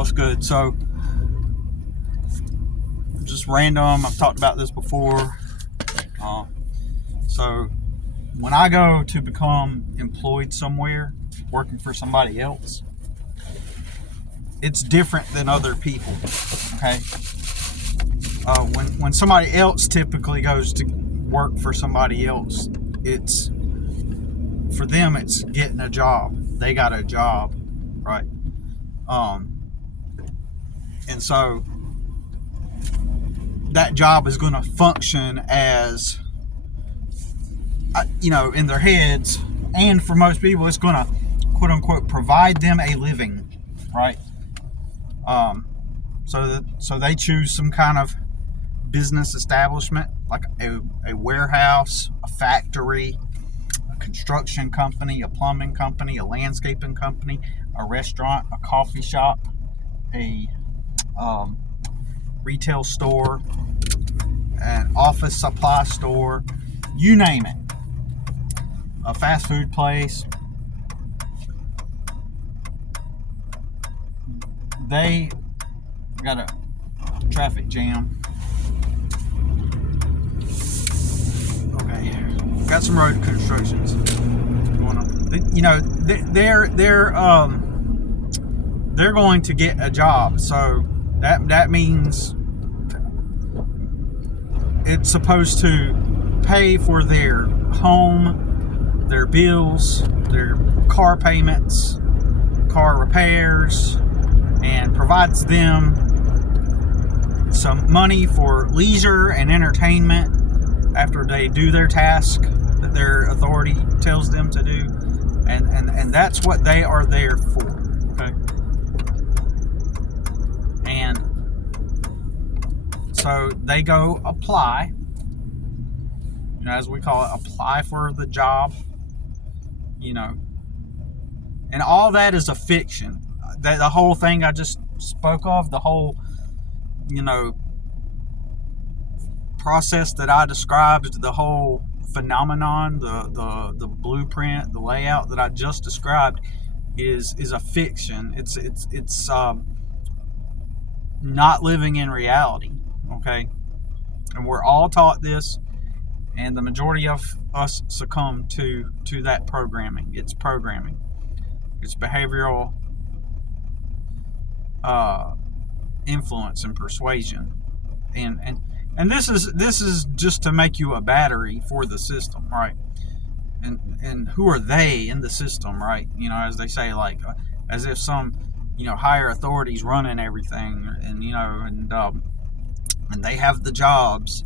What's good? So, just random. I've talked about this before. So, when I go to become employed somewhere, working for somebody else, it's different than other people. Okay. When somebody else typically goes to work for somebody else, it's for them. It's getting a job. They got a job, right? And so that job is going to function as, in their heads, and for most people, it's going to, quote unquote, provide them a living, right? So they choose some kind of business establishment, like a warehouse, a factory, a construction company, a plumbing company, a landscaping company, a restaurant, a coffee shop, a retail store, an office supply store, you name it, a fast food place. They got a traffic jam. Okay, got some road constructions going on. They're going to get a job, so that means it's supposed to pay for their home, their bills, their car payments, car repairs, and provides them some money for leisure and entertainment after they do their task that their authority tells them to do, and that's what they are there for. Okay. And so they go apply, as we call it, apply for the job, and all that is a fiction. The whole thing I just spoke of, the whole, process that I described, the whole phenomenon, the blueprint, the layout that I just described is a fiction. It's not living in reality. Okay, and we're all taught this, and the majority of us succumb to that programming. It's programming. It's behavioral influence and persuasion, and this is just to make you a battery for the system, right? And who are they in the system, right? As they say, like as if some higher authorities running everything, and they have the jobs,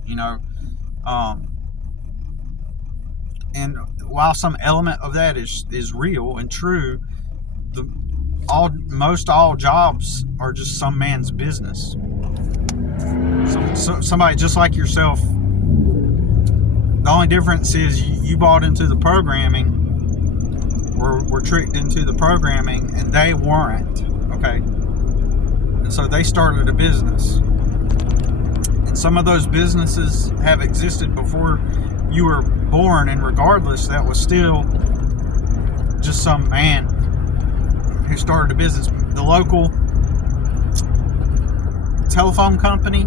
and while some element of that is real and true, most all jobs are just some man's business. So somebody just like yourself. The only difference is you bought into the programming, were tricked into the programming, and they weren't. Okay, and so they started a business, and some of those businesses have existed before you were born, and regardless, that was still just some man who started a business. The local telephone company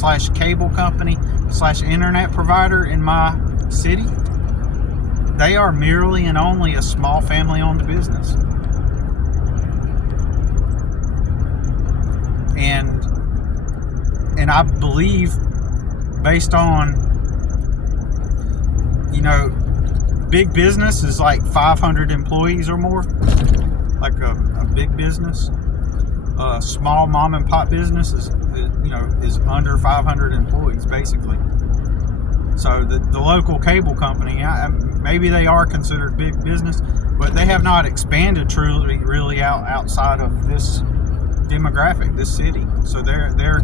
/ cable company / internet provider in my city, they are merely and only a small family-owned business. And I believe, based on, big business is like 500 employees or more, like a big business. A small mom and pop business is under 500 employees, basically. So the local cable company, maybe they are considered big business, but they have not expanded truly, really outside of this demographic, this city. So they're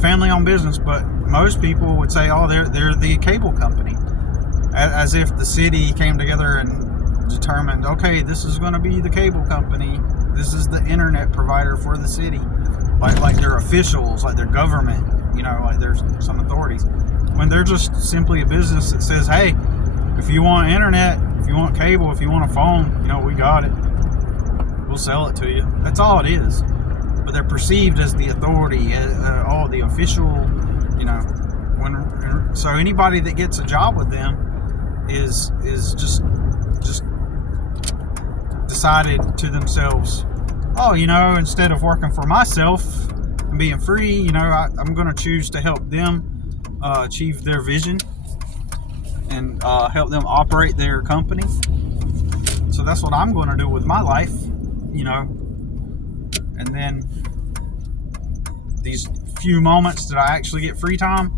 family-owned business, but most people would say, oh, they're the cable company, as if the city came together and determined, okay, this is going to be the cable company. This is the internet provider for the city, like they're officials, like they're government, like there's some authorities. When they're just simply a business that says, hey, if you want internet, if you want cable, if you want a phone, we got it. We'll sell it to you. That's all it is. but they're perceived as the authority, the official, you know. So anybody that gets a job with them is just decided to themselves, oh, you know, instead of working for myself and being free, you know, I'm going to choose to help them achieve their vision and help them operate their company. So that's what I'm going to do with my life, you know. And then these few moments that I actually get free time,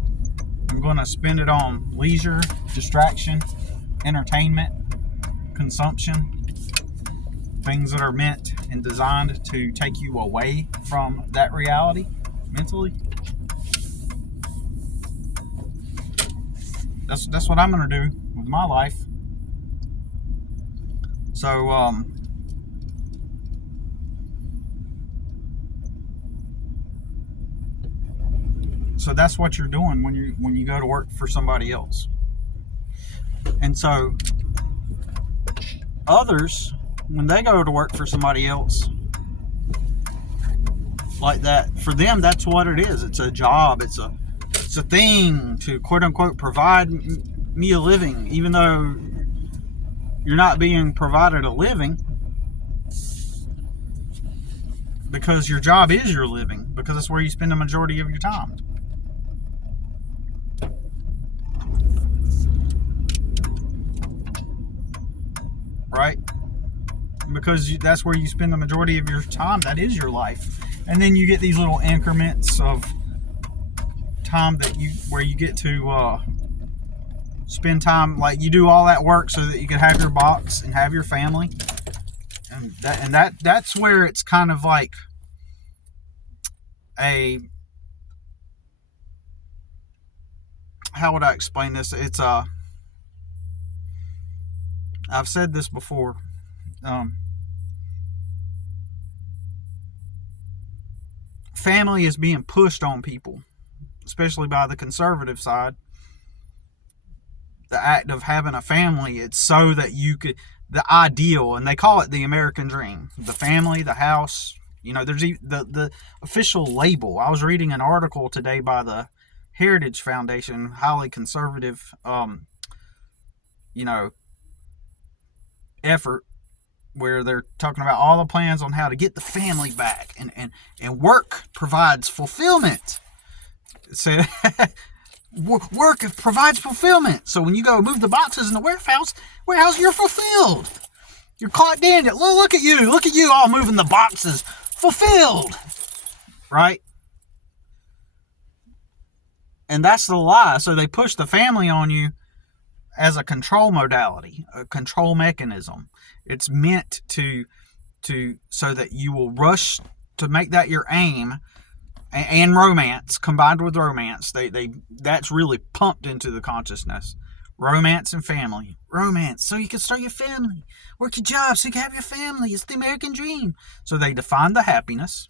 I'm going to spend it on leisure, distraction, entertainment, consumption, things that are meant and designed to take you away from that reality mentally. That's what I'm going to do with my life. So that's what you're doing when you go to work for somebody else. And so others, when they go to work for somebody else like that, for them that's what it is. It's a job. It's a thing to quote unquote provide me a living, even though you're not being provided a living, because your job is your living, because that's where you spend the majority of your time. Right? Because that's where you spend the majority of your time. That is your life. And then you get these little increments of time where you get to spend time, like you do all that work so that you can have your box and have your family. And that's where it's kind of like how would I explain this? It's I've said this before. Family is being pushed on people, especially by the conservative side. The act of having a family, it's so that you could, the ideal, and they call it the American dream. The family, the house, you know, there's the official label. I was reading an article today by the Heritage Foundation, highly conservative, you know, effort, where they're talking about all the plans on how to get the family back, and work provides fulfillment. So work provides fulfillment. So when you go move the boxes in the warehouse, you're fulfilled. You're caught in it. Look at you all moving the boxes, fulfilled, right? And that's the lie. So they push the family on you as a control modality, a control mechanism. It's meant to so that you will rush to make that your aim. And romance, combined with romance, that's really pumped into the consciousness. Romance and family. Romance, so you can start your family. Work your job so you can have your family. It's the American dream. So they define the happiness,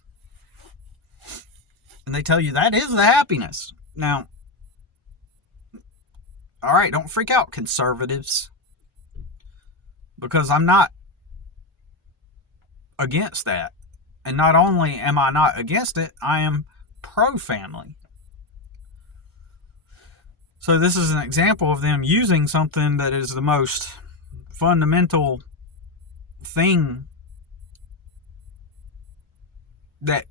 and they tell you that is the happiness. Now, all right, don't freak out, conservatives, because I'm not against that. And not only am I not against it, I am pro-family. So this is an example of them using something that is the most fundamental thing that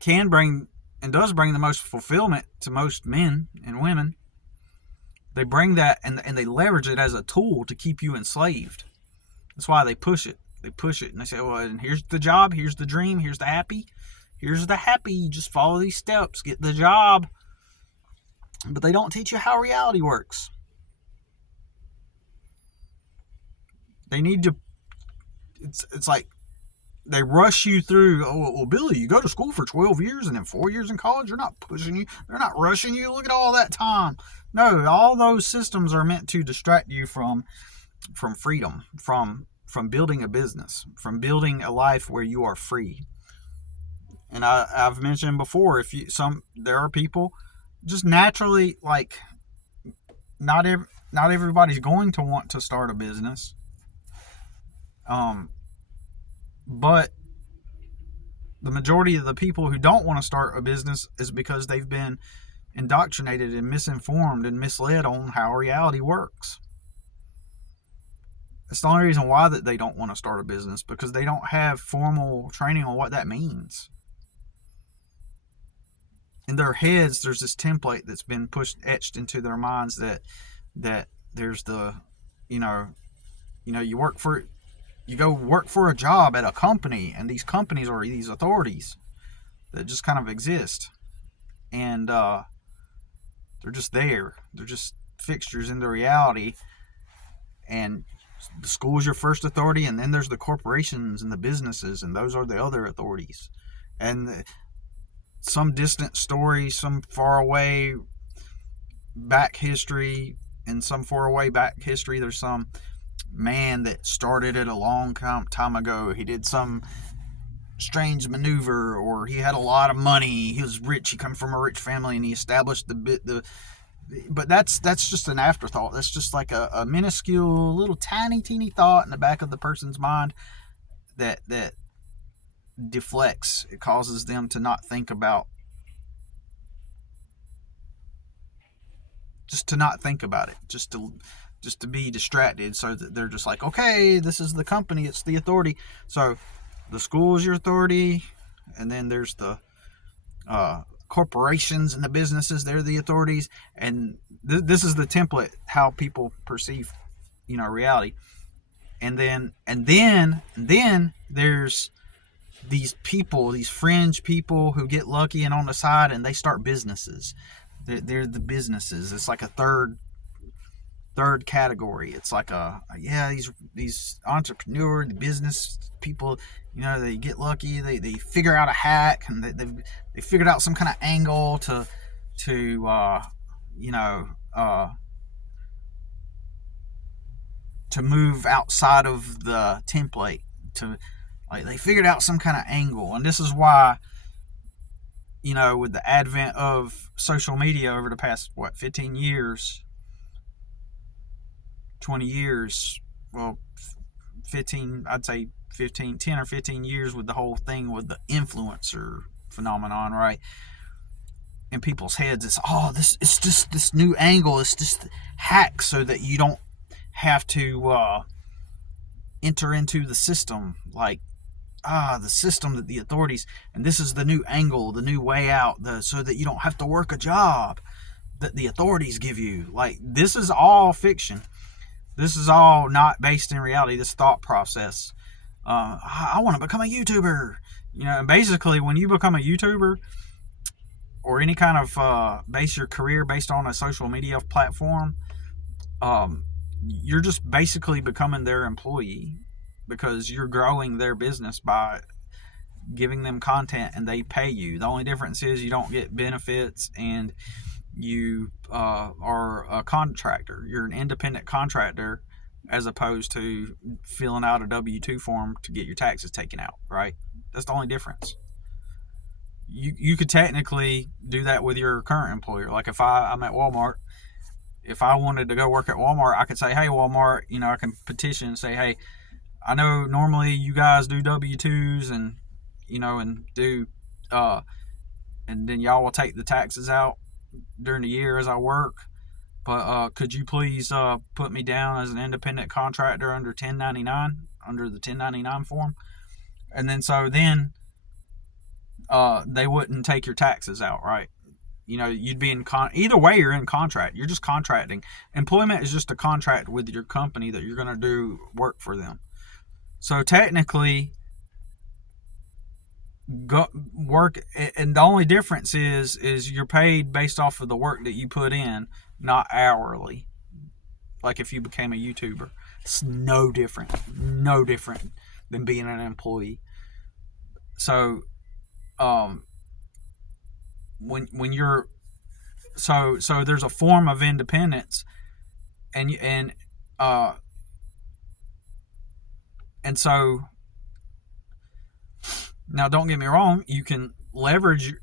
can bring and does bring the most fulfillment to most men and women. They bring that and they leverage it as a tool to keep you enslaved. That's why they push it. They push it and they say, well, and here's the job, here's the dream, here's the happy. Just follow these steps, get the job. But they don't teach you how reality works. They need to, it's like they rush you through. Oh, well, Billy, you go to school for 12 years and then 4 years in college. They're not pushing you. They're not rushing you. Look at all that time. No, all those systems are meant to distract you from freedom, from building a business, from building a life where you are free. And I've mentioned before, there are people just naturally, like, not everybody's going to want to start a business. But the majority of the people who don't want to start a business is because they've been indoctrinated and misinformed and misled on how reality works. It's the only reason why that they don't want to start a business, because they don't have formal training on what that means. In their heads, there's this template that's been etched into their minds that there's the, you go work for a job at a company, and these companies are these authorities that just kind of exist, and they're just there. They're just fixtures in the reality. And the school is your first authority, and then there's the corporations and the businesses, and those are the other authorities. And some distant story, some far away back history, and some far away back history, there's some man that started it a long time ago. He did some strange maneuver, or he had a lot of money. He was rich. He come from a rich family, and he established but that's just an afterthought. That's just like a minuscule, little teeny thought in the back of the person's mind that deflects. It causes them to not think about, just to be distracted, so that they're just like, okay, this is the company, it's the authority. So the school is your authority, and then there's the corporations and the businesses, they're the authorities. And this is the template, how people perceive, reality. And then there's these people, these fringe people who get lucky and on the side, and they start businesses. They're the businesses. It's like a third category. It's like these entrepreneur, the business people, they get lucky, they figure out a hack, and they figured out some kind of angle to move outside of the template. They figured out some kind of angle. And this is why, with the advent of social media over the past 15 years, 20 years, well, 15, I'd say 10 or 15 years, with the whole thing with the influencer phenomenon, right? In people's heads, it's just this new angle. It's just hack so that you don't have to enter into the system, like the system that the authorities, and this is the new angle, the new way out, so that you don't have to work a job that the authorities give you. Like, this is all fiction. This is all not based in reality, this thought process. I want to become a YouTuber. And basically, when you become a YouTuber, or any kind of base your career based on a social media platform, you're just basically becoming their employee, because you're growing their business by giving them content, and they pay you. The only difference is you don't get benefits, and you are a contractor. You're an independent contractor, as opposed to filling out a W-2 form to get your taxes taken out, right? That's the only difference. You could technically do that with your current employer. Like, if I'm at Walmart, if I wanted to go work at Walmart, I could say, hey, Walmart, I can petition and say, hey, I know normally you guys do W-2s and do, and then y'all will take the taxes out during the year as I work, but could you please put me down as an independent contractor under 1099, under the 1099 form? And then they wouldn't take your taxes out, right? You'd be in either way, you're in contract. You're just contracting. Employment is just a contract with your company that you're going to do work for them. So technically, work, and the only difference is you're paid based off of the work that you put in, not hourly. Like if you became a YouTuber, it's no different than being an employee. So when you're so there's a form of independence, and so now, don't get me wrong, you can leverage,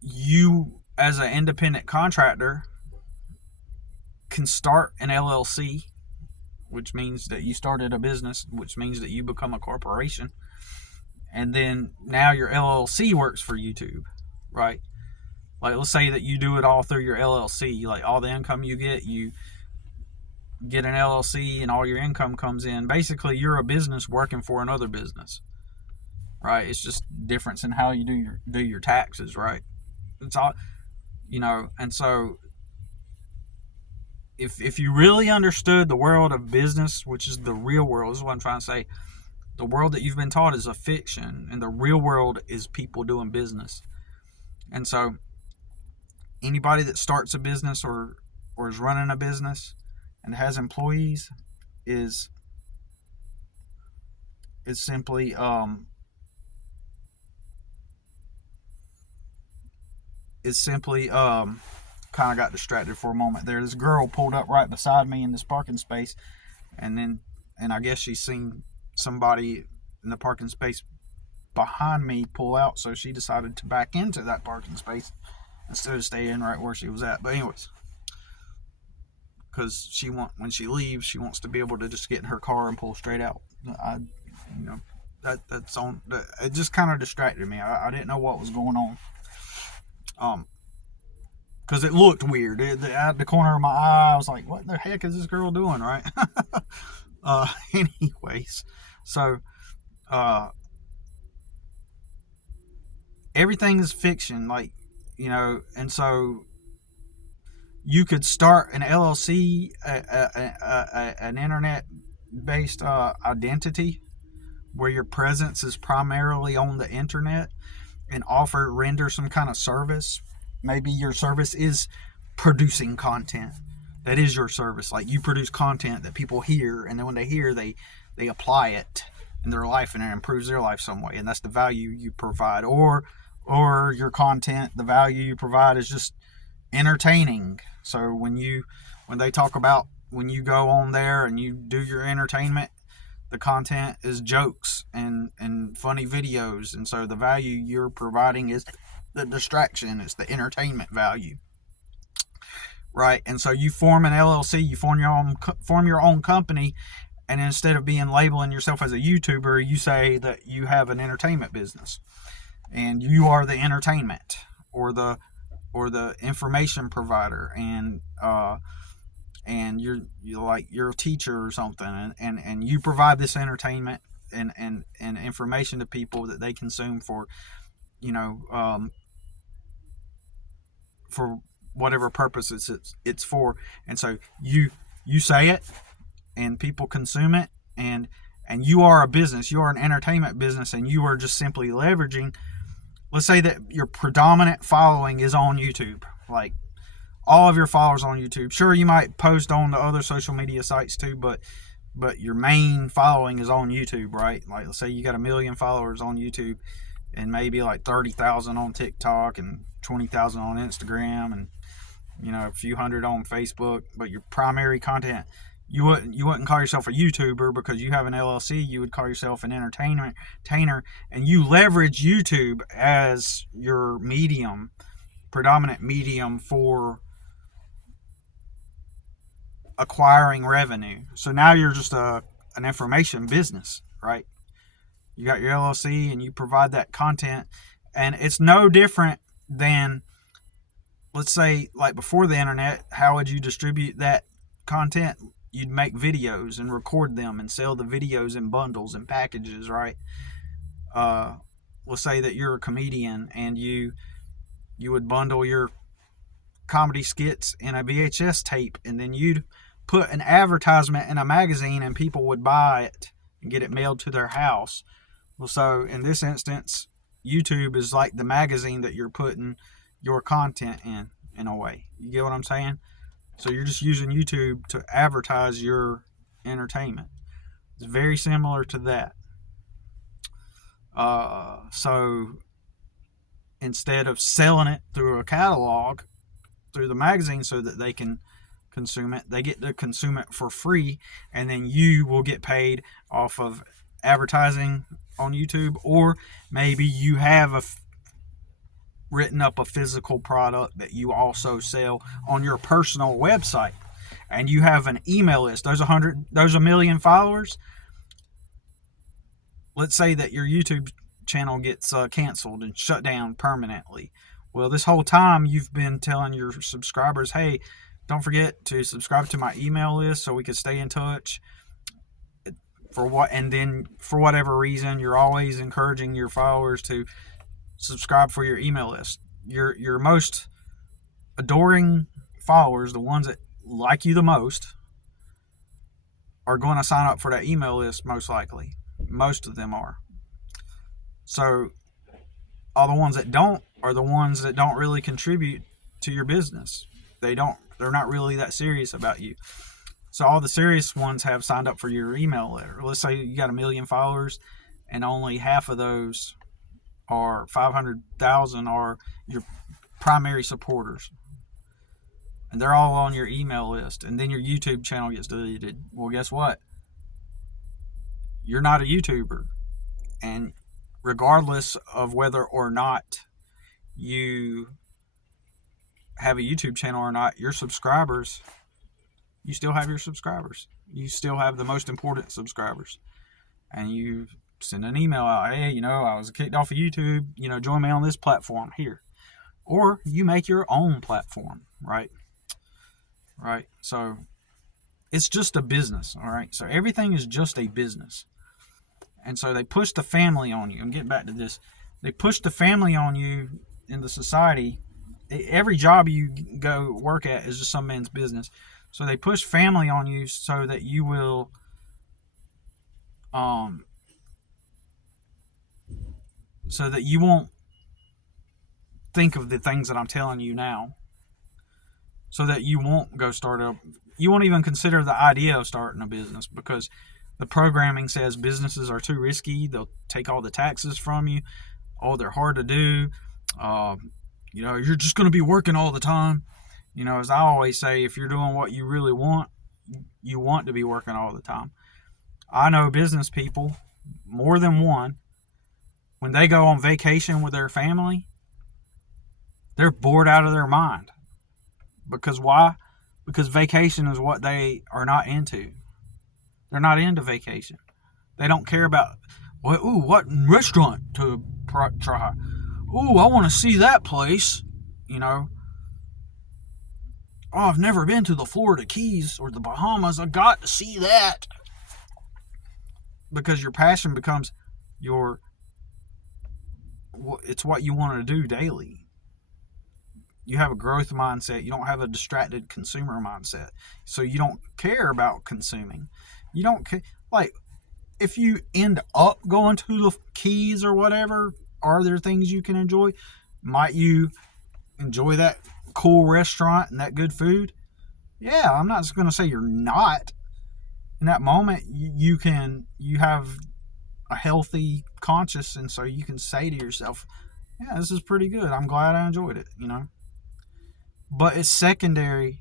you as an independent contractor can start an LLC, which means that you started a business, which means that you become a corporation, and then now your LLC works for YouTube, right? Like, let's say that you do it all through your LLC, like all the income you get an LLC and all your income comes in. Basically, you're a business working for another business, right? It's just difference in how you do your taxes, right? It's all, and so if you really understood the world of business, which is the real world, this is what I'm trying to say. The world that you've been taught is a fiction, and the real world is people doing business. And so anybody that starts a business or is running a business and has employees is simply kind of got distracted for a moment there. This girl pulled up right beside me in this parking space, and I guess she's seen somebody in the parking space behind me pull out, so she decided to back into that parking space instead of staying right where she was at. But anyways, because when she leaves, she wants to be able to just get in her car and pull straight out. It just kind of distracted me. I didn't know what was going on. Because it looked weird. At the corner of my eye, I was like, what the heck is this girl doing, right? Anyways, so everything is fiction, and so you could start an LLC, an internet-based identity, where your presence is primarily on the internet, and render some kind of service. Maybe your service is producing content. That is your service. Like, you produce content that people hear, and then when they hear, they apply it in their life, and it improves their life some way, and that's the value you provide. Or your content, the value you provide is just entertaining. So when they talk about when you go on there and you do your entertainment, the content is jokes and funny videos, and so the value you're providing is the distraction. It's the entertainment value, right? And so you form an LLC, you form your own company, and instead of labeling yourself as a YouTuber, you say that you have an entertainment business, and you are the entertainment or the information provider, and you're a teacher or something, and you provide this entertainment and information to people that they consume for for whatever purpose it's for. And so you say it and people consume it, and you are a business, you are an entertainment business, and you are just simply leveraging. Let's say that your predominant following is on YouTube, like all of your followers on YouTube. Sure, you might post on the other social media sites too, but your main following is on YouTube, right? Like, let's say you got 1 million followers on YouTube, and maybe like 30,000 on TikTok, and 20,000 on Instagram, and a few hundred on Facebook. But your primary content, you wouldn't call yourself a YouTuber because you have an LLC. You would call yourself an entertainer, and you leverage YouTube as your predominant medium for acquiring revenue. So now you're just an information business, right? You got your LLC and you provide that content, and it's no different than, let's say, like before the internet. How would you distribute that content? You'd make videos and record them and sell the videos in bundles and packages, right? Let's say that you're a comedian and you would bundle your comedy skits in a VHS tape, and then you'd put an advertisement in a magazine, and people would buy it and get it mailed to their house. Well, so in this instance, YouTube is like the magazine that you're putting your content in a way. You get what I'm saying? So you're just using YouTube to advertise your entertainment. It's very similar to that. So instead of selling it through a catalog, through the magazine, so that they can consume it, they get to consume it for free, and then you will get paid off of advertising on YouTube. Or maybe you have written up a physical product that you also sell on your personal website, and you have an email list. Those 1 million followers. Let's say that your YouTube channel gets canceled and shut down permanently. Well, this whole time you've been telling your subscribers, hey, don't forget to subscribe to my email list so we can stay in touch. And then for whatever reason, you're always encouraging your followers to subscribe for your email list. Your most adoring followers, the ones that like you the most, are going to sign up for that email list most likely. Most of them are. So all the ones that don't are the ones that don't really contribute to your business. They're not really that serious about you. So all the serious ones have signed up for your email letter. Let's say you got 1 million followers and only half of those are 500,000 are your primary supporters. And they're all on your email list. And then your YouTube channel gets deleted. Well, guess what? You're not a YouTuber. And regardless of whether or not you have a YouTube channel or not, your subscribers, you still have your subscribers. You still have the most important subscribers. And you send an email out, hey, I was kicked off of YouTube, join me on this platform here. Or you make your own platform, right? Right? So it's just a business, all right? So everything is just a business. And so they push the family on you. I'm getting back to this. They push the family on you in the society. Every job you go work at is just some man's business. So they push family on you so that you will so that you won't think of the things that I'm telling you now. So that you won't you won't even consider the idea of starting a business because the programming says businesses are too risky. They'll take all the taxes from you. Oh, they're hard to do. You're just going to be working all the time. As I always say, if you're doing what you really want, you want to be working all the time. I know business people, more than one, when they go on vacation with their family, they're bored out of their mind. Because why? Because vacation is what they are not into. They're not into vacation. They don't care about, what restaurant to try. I want to see that place. I've never been to the Florida Keys or the Bahamas. I got to see that. Because your passion becomes it's what you want to do daily. You have a growth mindset. You don't have a distracted consumer mindset. So you don't care about consuming. You don't care. Like, if you end up going to the Keys or whatever, are there things you can enjoy? Might you enjoy that cool restaurant and that good food? Yeah, I'm not just going to say you're not. In that moment, you have a healthy conscience, and so you can say to yourself, yeah, this is pretty good. I'm glad I enjoyed it, But it's secondary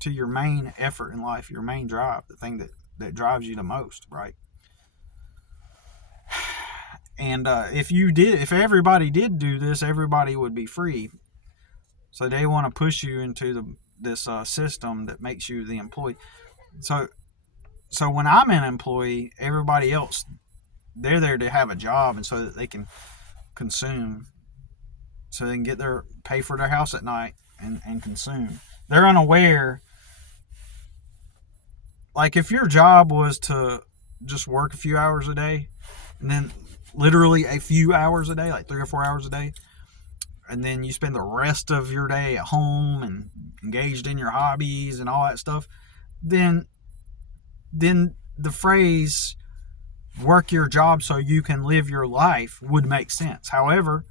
to your main effort in life, your main drive, the thing that drives you the most, right? And if everybody did do this, everybody would be free. So they want to push you into this system that makes you the employee. So when I'm an employee, everybody else, they're there to have a job and so that they can consume, so they can pay for their house at night and consume. They're unaware. Like, if your job was to just work a few hours a day, and then literally a few hours a day, like 3 or 4 hours a day, and then you spend the rest of your day at home and engaged in your hobbies and all that stuff, then the phrase work your job so you can live your life would make sense. However,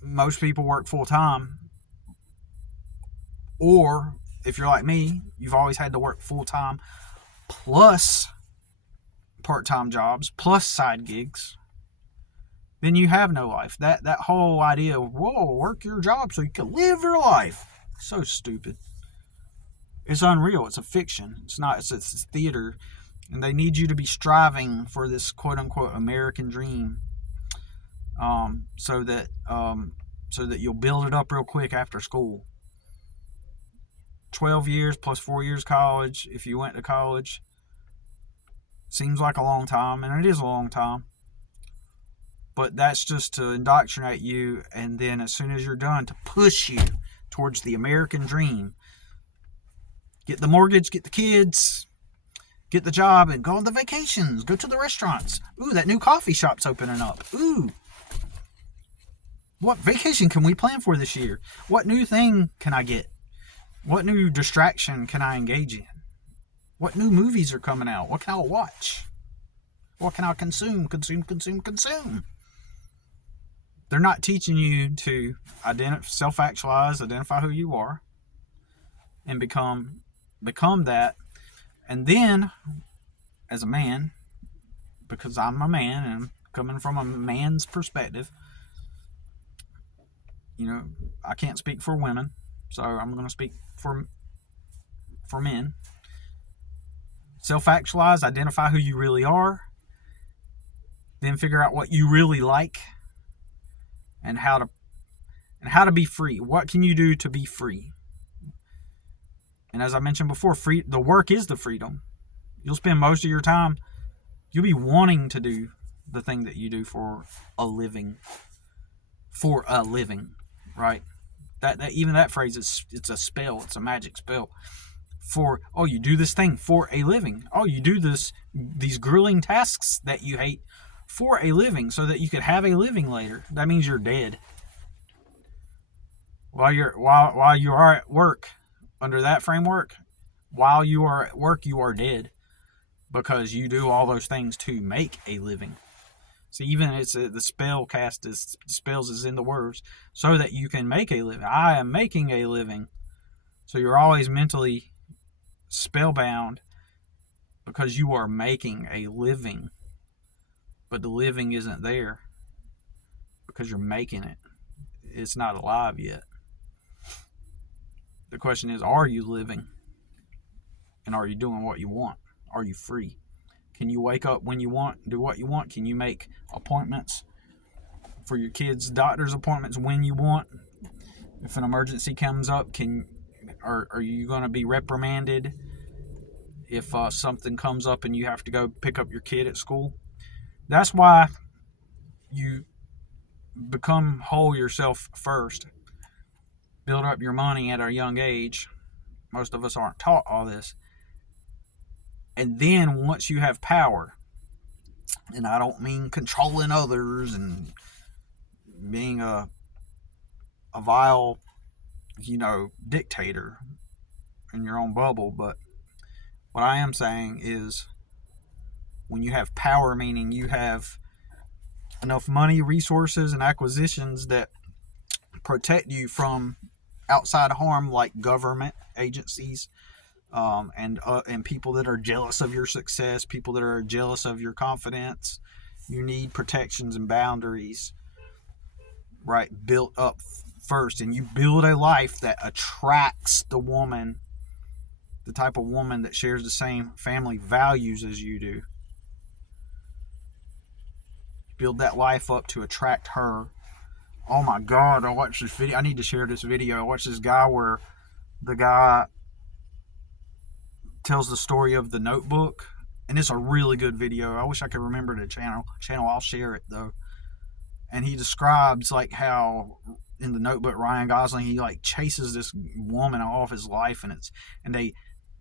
most people work full time, or if you're like me, you've always had to work full time plus part-time jobs plus side gigs. Then you have no life. That whole idea of, work your job so you can live your life, so stupid. It's unreal. It's a fiction. It's not. It's theater, and they need you to be striving for this quote-unquote American dream, so that you'll build it up real quick after school. 12 years plus 4 years college, if you went to college, seems like a long time, and it is a long time. But that's just to indoctrinate you, and then as soon as you're done, to push you towards the American dream. Get the mortgage, get the kids, get the job, and go on the vacations. Go to the restaurants. Ooh, that new coffee shop's opening up. Ooh. What vacation can we plan for this year? What new thing can I get? What new distraction can I engage in? What new movies are coming out? What can I watch? What can I consume? They're not teaching you to self-actualize, identify who you are, and become that. And then, as a man, because I'm a man and I'm coming from a man's perspective, I can't speak for women, so I'm going to speak for men. Self-actualize, identify who you really are, then figure out what you really like, and how to be free. What can you do to be free? And as I mentioned before, the work is the freedom. You'll spend most of your time, you'll be wanting to do the thing that you do for a living. Right? That even that phrase, it's a spell. It's a magic spell. You do this thing for a living. You do these grueling tasks that you hate for a living, so that you could have a living later. That means you're dead. While you are at work, under that framework, while you are at work, you are dead, because you do all those things to make a living. See, even the spell cast spells is in the words, so that you can make a living. I am making a living. So you're always mentally spellbound because you are making a living. But the living isn't there because you're making it. It's not alive yet. The question is, are you living? And are you doing what you want? Are you free? Can you wake up when you want, do what you want? Can you make appointments for your kids' doctor's appointments when you want? If an emergency comes up, are you going to be reprimanded if something comes up and you have to go pick up your kid at school? That's why you become whole yourself first. Build up your money at a young age. Most of us aren't taught all this. And then once you have power, and I don't mean controlling others and being a vile, dictator in your own bubble, but what I am saying is, when you have power, meaning you have enough money, resources, and acquisitions that protect you from outside harm, like government agencies, and people that are jealous of your success, people that are jealous of your confidence. You need protections and boundaries, right, built up first. And you build a life that attracts the type of woman that shares the same family values as you do. Build that life up to attract her. Oh my God, I watched this video. I need to share this video. I watched this guy where the guy tells the story of the Notebook, and it's a really good video. I wish I could remember the channel. I'll share it though. And he describes like how in the Notebook, Ryan Gosling, he like chases this woman off his life, and they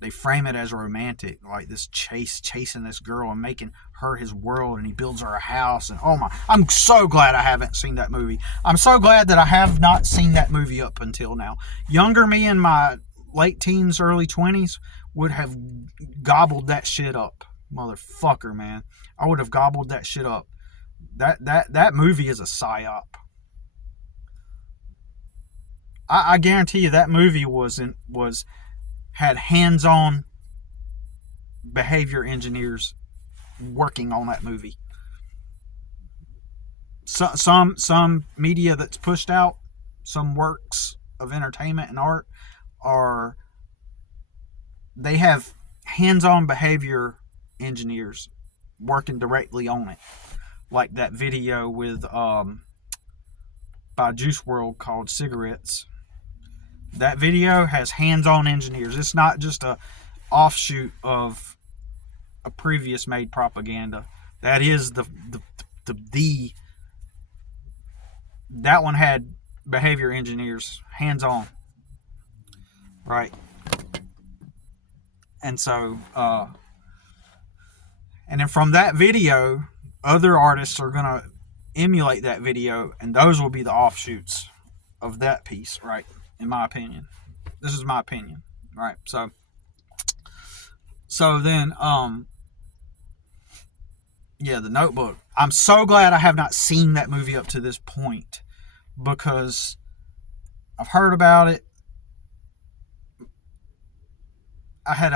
frame it as romantic, like this chasing this girl and making her his world, and he builds her a house. And I'm so glad I haven't seen that movie. I'm so glad that I have not seen that movie up until now. Younger me in my late teens, early 20s would have gobbled that shit up. Motherfucker, man. I would have gobbled that shit up. That movie is a psyop. I guarantee you that movie had hands-on behavior engineers working on that movie. Some media that's pushed out, some works of entertainment and art, they have hands-on behavior engineers working directly on it. Like that video with by Juice WRLD called Cigarettes. That video has hands-on engineers. It's not just a offshoot of a previous made propaganda. That is the that one had behavior engineers hands on, right? And so, and then from that video, other artists are gonna emulate that video, and those will be the offshoots of that piece, right? In my opinion, this is my opinion, right? So then, yeah, The Notebook. I'm so glad I have not seen that movie up to this point, because I've heard about it. I had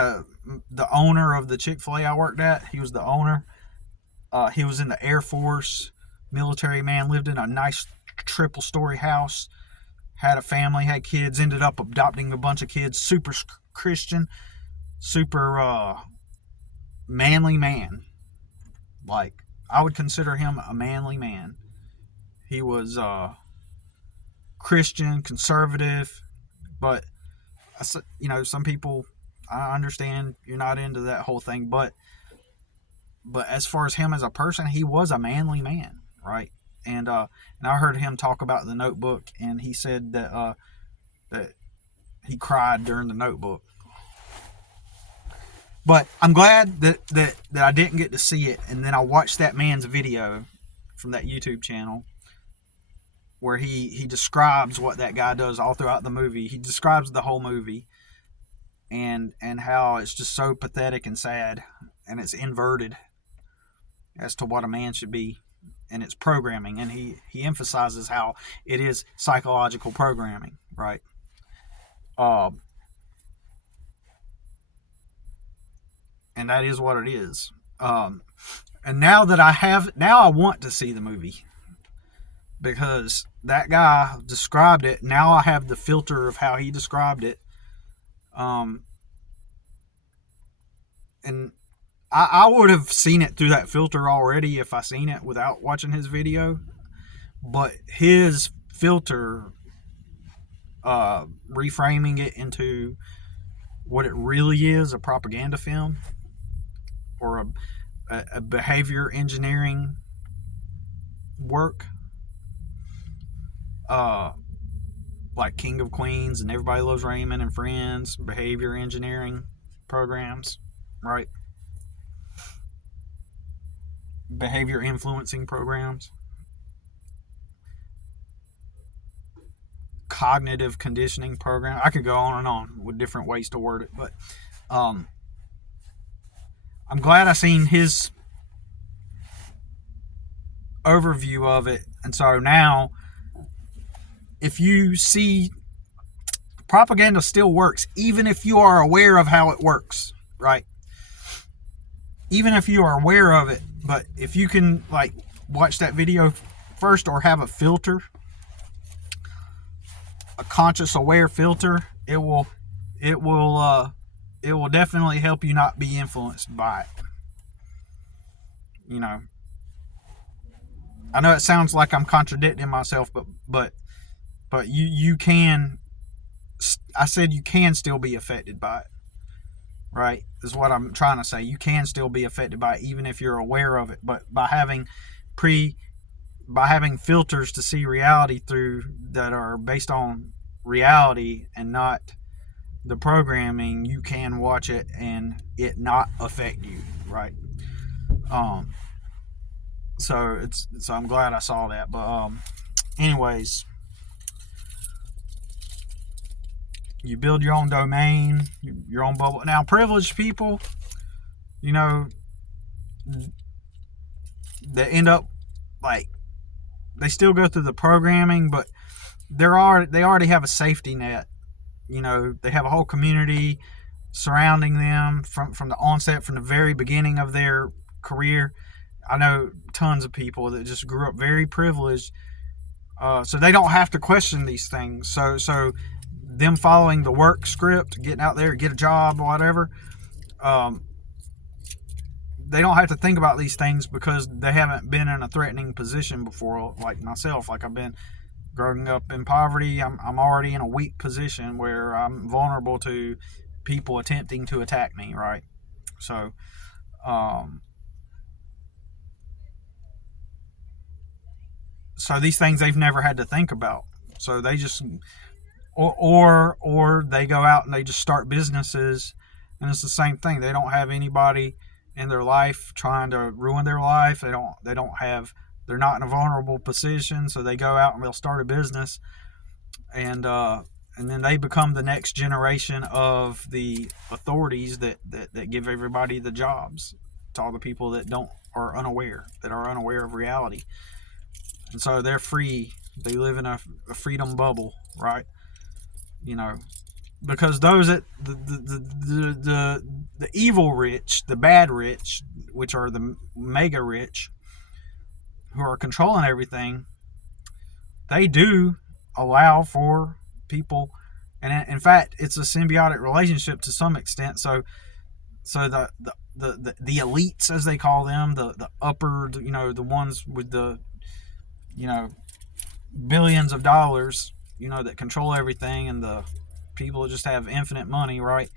the owner of the Chick-fil-A I worked at. He was the owner. He was in the Air Force, military man, lived in a nice triple-story house, had a family, had kids, ended up adopting a bunch of kids. Super Christian, super manly man. Like, I would consider him a manly man. He was Christian, conservative, but some people, I understand you're not into that whole thing, but as far as him as a person, he was a manly man, right? And I heard him talk about The Notebook, and he said that he cried during The Notebook. But I'm glad that I didn't get to see it, and then I watched that man's video from that YouTube channel where he describes what that guy does all throughout the movie. He describes the whole movie and how it's just so pathetic and sad, and it's inverted as to what a man should be, and it's programming, and he emphasizes how it is psychological programming, right? And that is what it is. And now I want to see the movie, because that guy described it. Now I have the filter of how he described it. And I would have seen it through that filter already if I seen it without watching his video. But his filter, reframing it into what it really is, a propaganda film, or a behavior engineering work, like King of Queens and Everybody Loves Raymond and Friends, behavior engineering programs, right? Behavior influencing programs, cognitive conditioning program. I could go on and on with different ways to word it, but I'm glad I seen his overview of it. And so now, if you see, propaganda still works, even if you are aware of how it works, right? Even if you are aware of it, but if you can watch that video first, or have a filter, a conscious aware filter, it will definitely help you not be influenced by it. I know it sounds like I'm contradicting myself, but you can, I said you can still be affected by it, right? Is what I'm trying to say. You can still be affected by it, even if you're aware of it. But by having filters to see reality through, that are based on reality and not the programming, you can watch it and it not affect you, right? So I'm glad I saw that. But anyways, you build your own domain, your own bubble. Now, privileged people, they end up they still go through the programming, but they already have a safety net. They have a whole community surrounding them from the onset, from the very beginning of their career. I know tons of people that just grew up very privileged, so they don't have to question these things. So them following the work script, getting out there, get a job, whatever, they don't have to think about these things, because they haven't been in a threatening position before, like myself. Like, I've been growing up in poverty. I'm already in a weak position where I'm vulnerable to people attempting to attack me, right? So So these things they've never had to think about. So they just, or they go out and they just start businesses, and it's the same thing. They don't have anybody in their life trying to ruin their life. They're not in a vulnerable position, so they go out and they'll start a business, and then they become the next generation of the authorities that give everybody the jobs to all the people that are unaware of reality. And so they're free. They live in a freedom bubble, right? Because those that the evil rich, the bad rich, which are the mega rich, who are controlling everything, they do allow for people, and in fact, it's a symbiotic relationship to some extent. So the elites, as they call them, the upper, the ones with the, billions of dollars, that control everything, and the people that just have infinite money, right?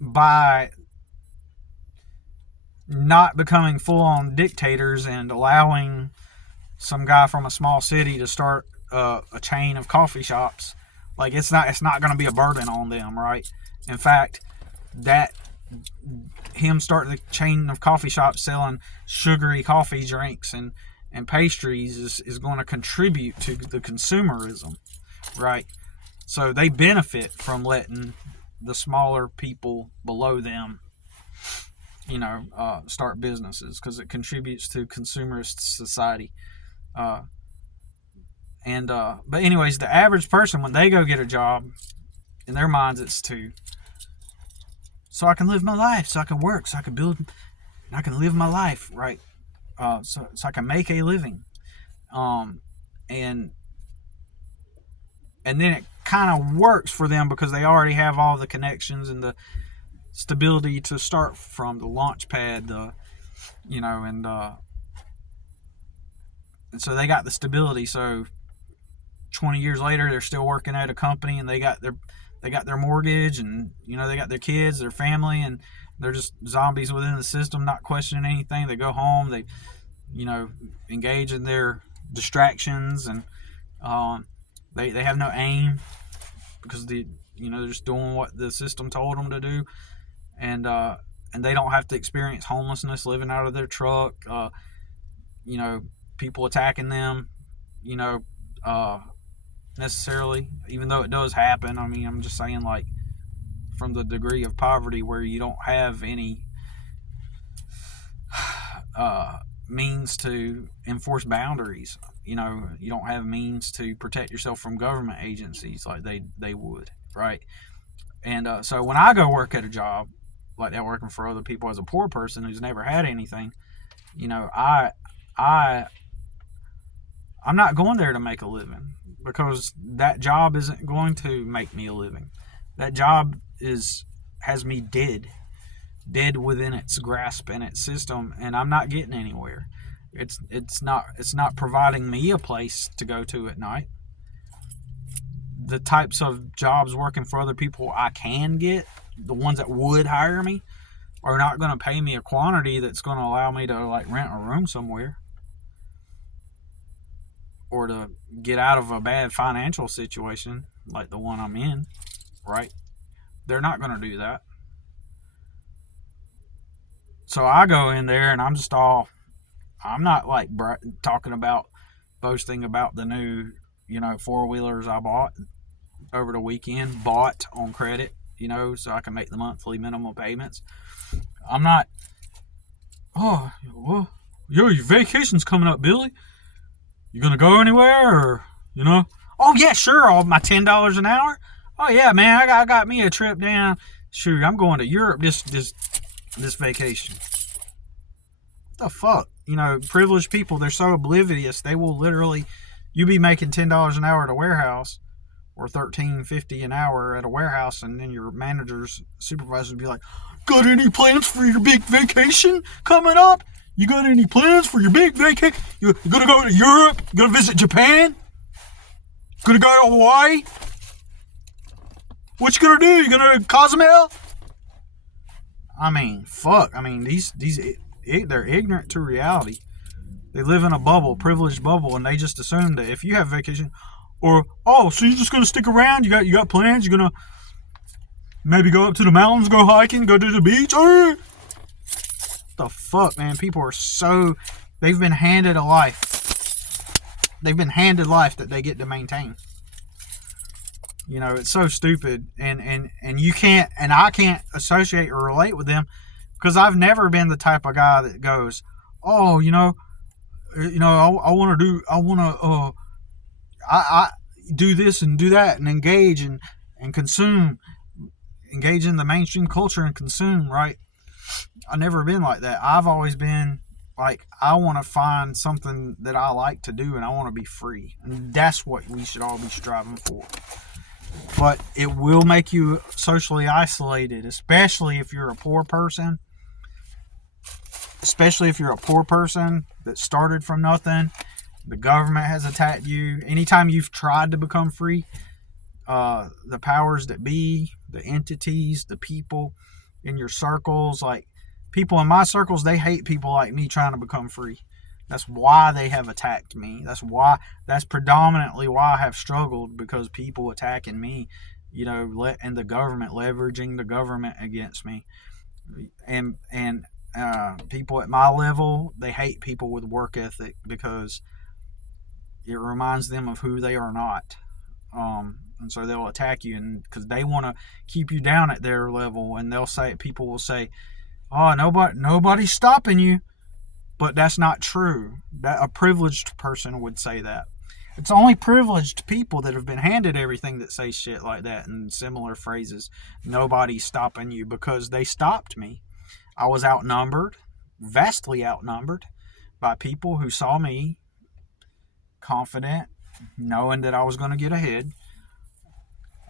By not becoming full-on dictators and allowing some guy from a small city to start a chain of coffee shops, like it's not going to be a burden on them, right? In fact, that him starting a chain of coffee shops selling sugary coffee drinks and pastries is going to contribute to the consumerism, right? So they benefit from letting the smaller people below them, start businesses, because it contributes to consumerist society. But anyways, the average person, when they go get a job, in their minds it's so I can live my life, so I can work, so I can build, and I can live my life, right? So I can make a living, and then it kind of works for them because they already have all the connections and the stability to start from, the launch pad, and so they got the stability. So 20 years later, they're still working at a company, and they got their mortgage, and they got their kids, their family, and they're just zombies within the system, not questioning anything. They go home, they engage in their distractions, and they have no aim, because they're just doing what the system told them to do, and they don't have to experience homelessness, living out of their truck, people attacking them, necessarily, even though it does happen. I mean, I'm just saying, like, from the degree of poverty where you don't have any means to enforce boundaries, you don't have means to protect yourself from government agencies like they would, right? And so when I go work at a job like that, working for other people as a poor person who's never had anything, I'm not going there to make a living, because that job isn't going to make me a living. That job has me dead within its grasp and its system, and I'm not getting anywhere. It's not providing me a place to go to at night. The types of jobs working for other people I can get, the ones that would hire me, are not going to pay me a quantity that's going to allow me to, like, rent a room somewhere, or to get out of a bad financial situation like the one I'm in, right? They're not going to do that. So I go in there and I'm not like talking about, boasting about the new, four-wheelers I bought over the weekend, bought on credit, so I can make the monthly minimum payments. I'm not, your vacation's coming up, Billy. You gonna go anywhere, or, Oh yeah, sure. All my $10 an hour. Oh yeah, man. I got me a trip down. Shoot, I'm going to Europe this vacation. What the fuck? Privileged people, they're so oblivious. They will literally, you be making $10 an hour at a warehouse, or $13.50 an hour at a warehouse, and then your manager's supervisor will be like, "Got any plans for your big vacation coming up? You got any plans for your big vacation? You gonna go to Europe? You gonna visit Japan? Gonna go to Hawaii? What you gonna do? You gonna Cozumel?" I mean, fuck. I mean, these they're ignorant to reality. They live in a bubble, privileged bubble, and they just assume that if you have vacation, or so you're just gonna stick around? You got plans? You're gonna maybe go up to the mountains, go hiking, go to the beach? What the fuck, man? People are they've been handed a life. They've been handed life that they get to maintain. It's so stupid, and you can't, and I can't associate or relate with them because I've never been the type of guy that goes, I do this and do that and engage and consume, engage in the mainstream culture and consume, right? I've never been like that. I've always been like, I want to find something that I like to do and I want to be free. And that's what we should all be striving for. But it will make you socially isolated, especially if you're a poor person. Especially if you're a poor person that started from nothing. The government has attacked you. Anytime you've tried to become free, the powers that be, the entities, the people in your circles, like people in my circles, they hate people like me trying to become free. That's why they have attacked me. That's predominantly why I have struggled, because people attacking me, and the government, leveraging the government against me. And people at my level, they hate people with work ethic because it reminds them of who they are not. And so they'll attack you, and because they want to keep you down at their level, and people will say, "Oh, nobody's stopping you," but that's not true. That a privileged person would say that. It's only privileged people that have been handed everything that say shit like that and similar phrases. Nobody's stopping you, because they stopped me. I was outnumbered, vastly outnumbered, by people who saw me confident, knowing that I was going to get ahead,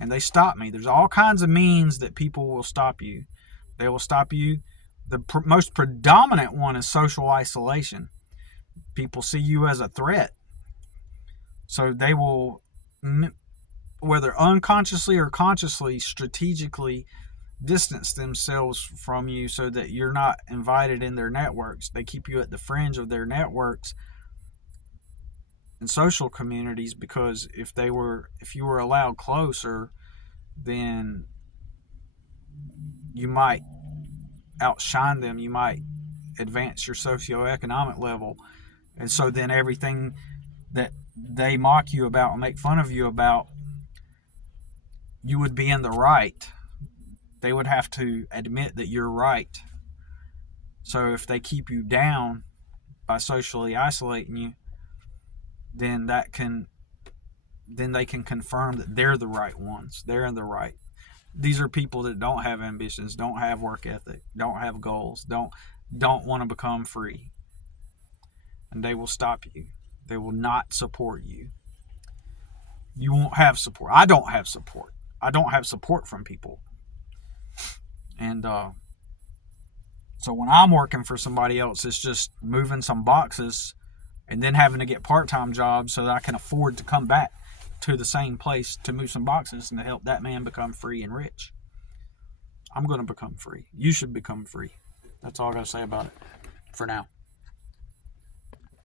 and they stopped me. There's all kinds of means that people will stop you. They will stop you. The most predominant one is social isolation. People see you as a threat, so they will, whether unconsciously or consciously, strategically distance themselves from you so that you're not invited in their networks. They keep you at the fringe of their networks and social communities, because if you were allowed closer, then you might outshine them. You might advance your socioeconomic level. And so then everything that they mock you about and make fun of you about, you would be in the right. They would have to admit that you're right. So if they keep you down by socially isolating you, then they can confirm that they're the right ones. They're in the right. These are people that don't have ambitions, don't have work ethic, don't have goals, don't want to become free. And they will stop you. They will not support you. You won't have support. I don't have support. I don't have support from people. And so when I'm working for somebody else, it's just moving some boxes and then having to get part-time jobs so that I can afford to come back to the same place to move some boxes and to help that man become free and rich. I'm going to become free. You should become free. That's all I got to say about it for now.